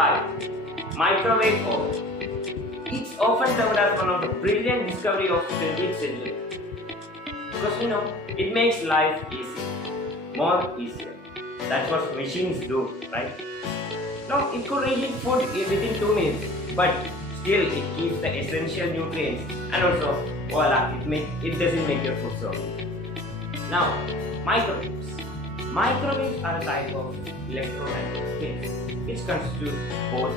Hi, microwave oven. It's often termed as one of the brilliant discoveries of 20th century because it makes life more easier. That's what machines do, right? Now it could reheat food within 2 minutes, but still it keeps the essential nutrients and also voila, it doesn't make your food soggy. Now, microwaves. Microwaves are a type of electromagnetic waves which constitute both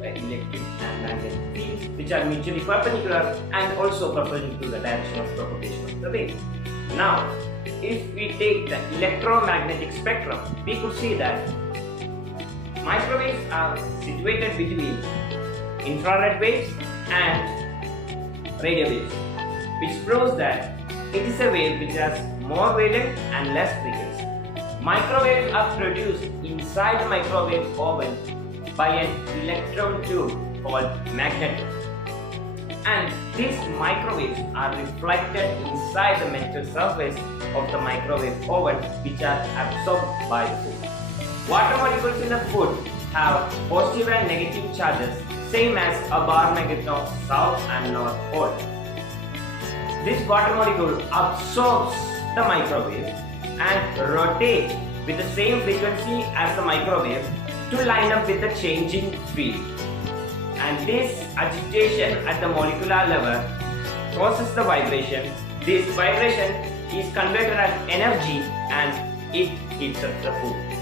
electric and magnetic fields which are mutually perpendicular and also perpendicular to the direction of propagation of the wave. Now, if we take the electromagnetic spectrum, we could see that microwaves are situated between infrared waves and radio waves, which proves that it is a wave which has more wavelength and less frequency. Microwaves are produced inside the microwave oven by an electron tube called magnet. And these microwaves are reflected inside the metal surface of the microwave oven, which are absorbed by the food. Water molecules in the food have positive and negative charges, same as a bar magnet of south and north pole. This water molecule absorbs the microwave and rotates with the same frequency as the microwave to line up with the changing field. And this agitation at the molecular level causes the vibration. This vibration is converted as energy and it heats up the food.